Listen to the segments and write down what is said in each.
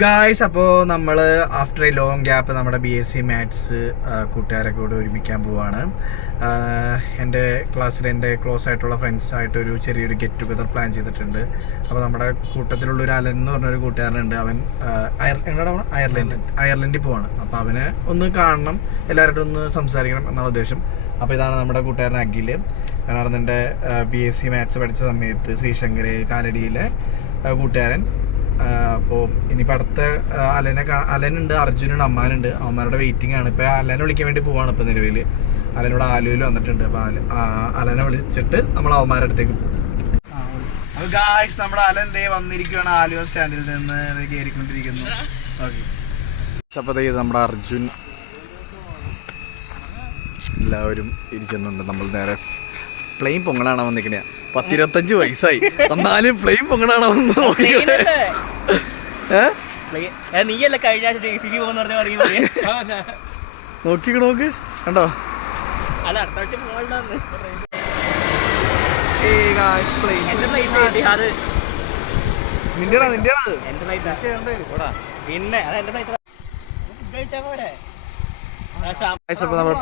Guys അപ്പോൾ നമ്മൾ after a long gap നമ്മുടെ ബി എസ് സി മാത്സ് കൂട്ടുകാരൊക്കെ കൂടെ ഒരുമിക്കാൻ പോവാണ്. എന്റെ ക്ലാസ്സിൽ എന്റെ ക്ലോസ് ആയിട്ടുള്ള ഫ്രണ്ട്സ് ആയിട്ട് ഒരു ചെറിയൊരു ഗെറ്റ് ടുഗദർ പ്ലാൻ ചെയ്തിട്ടുണ്ട്. അപ്പോൾ നമ്മുടെ കൂട്ടത്തിലുള്ള ഒരു അലൻ എന്ന് പറഞ്ഞൊരു കൂട്ടുകാരനുണ്ട്. അവൻ എങ്ങോട്ടാ അയർലൻഡ് അയർലൻഡിൽ പോവാണ്. അപ്പോൾ അവനെ ഒന്ന് കാണണം എല്ലാവരോടും ഒന്ന് സംസാരിക്കണം എന്നുള്ള ഉദ്ദേശം. അപ്പോൾ ഇതാണ് നമ്മുടെ കൂട്ടുകാരൻ അഖിൽ കാരണം എന്റെ ബി എസ് സി മാത്സ് പഠിച്ച സമയത്ത് ശ്രീശങ്കര് കാലടിയിലെ കൂട്ടുകാരൻ. അപ്പോൾ ഇനിയിപ്പോൾ അടുത്ത അലനെ അലനുണ്ട് അർജുനുണ്ട് അമ്മാനുണ്ട്. അമ്മാരുടെ വെയിറ്റിംഗ് ആണ്. ഇപ്പോൾ അലനെ വിളിക്കാൻ വേണ്ടി പോവാണ് ഇപ്പോൾ നിലവിൽ അലനോട് ആലുവിൽ വന്നിട്ടുണ്ട്. അപ്പോൾ അല അലനെ വിളിച്ചിട്ട് നമ്മൾ അവന്മാരുടെ അടുത്തേക്ക് പോകും. അപ്പോൾ ഗായ്സ് നമ്മുടെ അലൻ ദേ വന്നിരിക്കുകയാണ് ആലുവ സ്റ്റാൻഡിൽ നിന്ന്. കയറിക്കൊണ്ടിരിക്കുന്നു. ഓക്കെ അപ്പോൾ ഇത് നമ്മുടെ അർജുൻ എല്ലാവരും ഇരിക്കുന്നുണ്ട്. നമ്മൾ നേരെ പ്ലെയിൻ പൊങ്ങലാണ് വന്നിക്കണേ പത്തിരുപത്തഞ്ച് വയസ്സായി. എന്നാലും പ്ലെയിൻ പൊങ്ങണാണോ നീയല്ല കഴിഞ്ഞ ആഴ്ച നോക്കിക്കണ നോക്ക്. കണ്ടോ? അല്ല അടുത്ത ആഴ്ച നിന്റെടാ നിന്റെടാ. പിന്നെ അത് എന്റെ ഫ്ലൈറ്റ് കഴിച്ചാ പോരെ?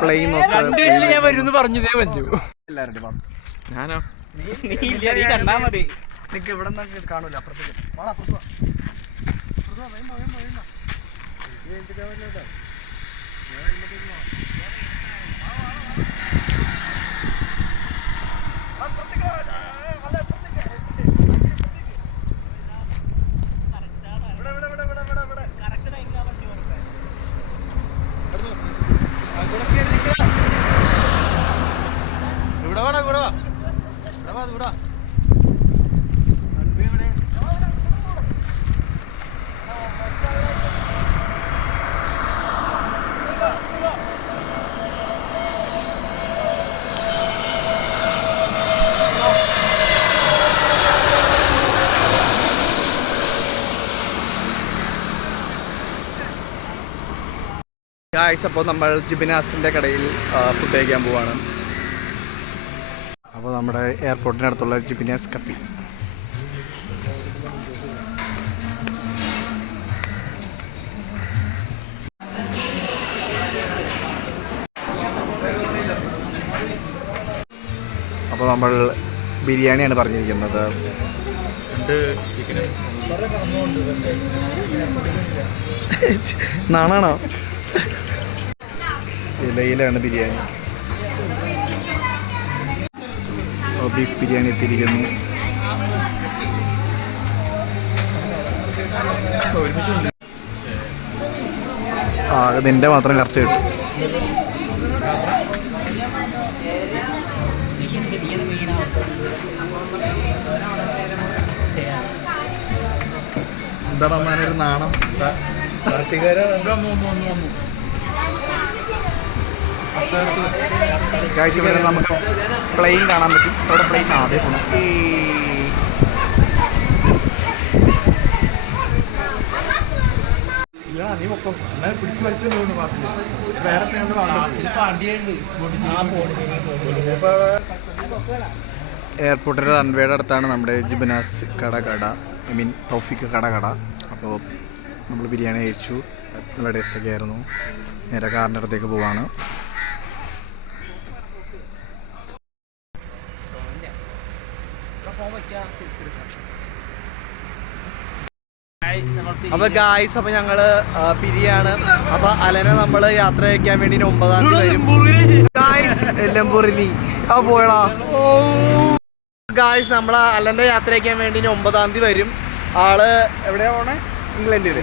പ്ലെയിൻ രണ്ടുപേരിൽ ഞാൻ വരുമെന്ന് പറഞ്ഞതേ പറ്റൂ. എല്ലാവരും ഞാനോ നീ ഇല്ല നീ കണ്ടാ മതി നിനക്ക് ഇവിടെ നിന്ന് കാണൂല അപ്പുറത്തേക്ക് വാടാ, അപ്പുറത്ത് വാ. അപ്പുറത്ത് വാ, വേഗം വാ, വേഗം വാ, വേഗം വാ. ആ, ആ, ആ. ആ, അപ്പുറത്തേക്ക് വാ, ആ, ആ, അല്ല, അപ്പുറത്തേക്ക്. ശരി, അങ്ങ് ഇപ്പുറത്തേക്ക്. ഇവിടെ, ഇവിടെ, ഇവിടെ, ഇവിടെ, ഇവിടെ, ഇവിടെ. കറക്റ്റ് ടൈമിലാ വണ്ടി കൊടുത്തത് ആ, ഇവിടെ കേറി നിൽക്കടാ. ഇവിടെ വാടാ ഇവിടെ വാ ഇവിടെ വാ ഇവിടെ വാ. വണ്ടി എവിടെ? ആ, ഇവിടെ, ഇവിടെ പോടാ. ആ, മച്ചാ, ഇവിടെ വാ. ഇവിടെ വാ, ഇവിടെ വാ. ഗായ്സ് അപ്പോൾ നമ്മൾ ജിബിനാസിന്റെ കടയിൽ ഫുഡ് കഴിക്കാൻ പോവാണ്. അപ്പോൾ നമ്മുടെ എയർപോർട്ടിനടുത്തുള്ള ജിബിനാസ് കഫി. അപ്പോൾ നമ്മൾ ബിരിയാണിയാണ് പറഞ്ഞിരിക്കുന്നത്. നാണാണോ? ഇലയിലാണ് ബിരിയാണി. ബീഫ് ബിരിയാണി എത്തിയിരിക്കുന്നു. ആ നിന്റെ മാത്രം കറക്റ്റ് കിട്ടും. എന്താണ് അമ്മാനൊരു നാണം? കാഴ്ച വരെ നമുക്ക് പ്ലെയിൻ കാണാൻ പറ്റും. അവിടെ പ്ലെയിൻ ആദ്യം പോകണം എയർപോർട്ടിന്റെ റൺവേയുടെ അടുത്താണ് നമ്മുടെ ജിബനാസ് കട കട. ഐ മീൻ തൗഫിക്ക് കട കട. അപ്പോൾ നമ്മൾ ബിരിയാണി കഴിച്ചു. നല്ല ടേസ്റ്റൊക്കെ ആയിരുന്നു. നേരെ കാറിന്റെ അടുത്തേക്ക് പോവാണ്. അപ്പൊ ഗായ്സ് അപ്പൊ ഞങ്ങൾ പിരിയാണ്. അപ്പൊ അലനെ നമ്മൾ യാത്ര കഴിക്കാൻ വേണ്ടി ഒമ്പതാം തീയതി വരും. Guys Lamborghini. ആ പോയടാ. ഗായ്സ് നമ്മൾ അലന്റെ യാത്ര കഴിക്കാൻ വേണ്ടി ഒമ്പതാം തീയതി വരും. ആൾ എവിടെയാ പോണേ? ഇംഗ്ലണ്ടിൽ.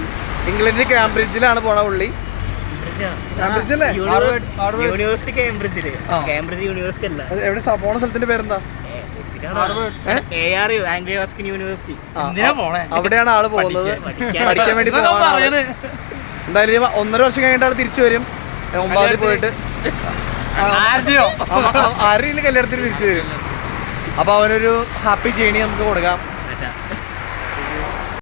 ഇംഗ്ലണ്ടിൽ കാംബ്രിഡ്ജിലാണ് പോണ പുള്ളി. യൂണിവേഴ്സിറ്റി കേംബ്രിഡ്ജിൽ കാംബ്രിഡ്ജ് യൂണിവേഴ്സിറ്റി അല്ല. എവിടെ പോണ സ്ഥലത്തിന്റെ പേരെന്താ? യൂണിവേഴ്സിറ്റി അവിടെയാണ് ആൾ പോകുന്നത്. പഠിക്കാൻ- വേണ്ടി. എന്തായാലും ഒന്നര വർഷം കഴിഞ്ഞിട്ട് ആൾ തിരിച്ചു വരും. ഒമ്പതാം പോയിട്ട്. ആരെയും കല്യാണത്തിന് തിരിച്ചു വരും. അപ്പൊ അവനൊരു ഹാപ്പി ജേണി നമുക്ക് കൊടുക്കാം.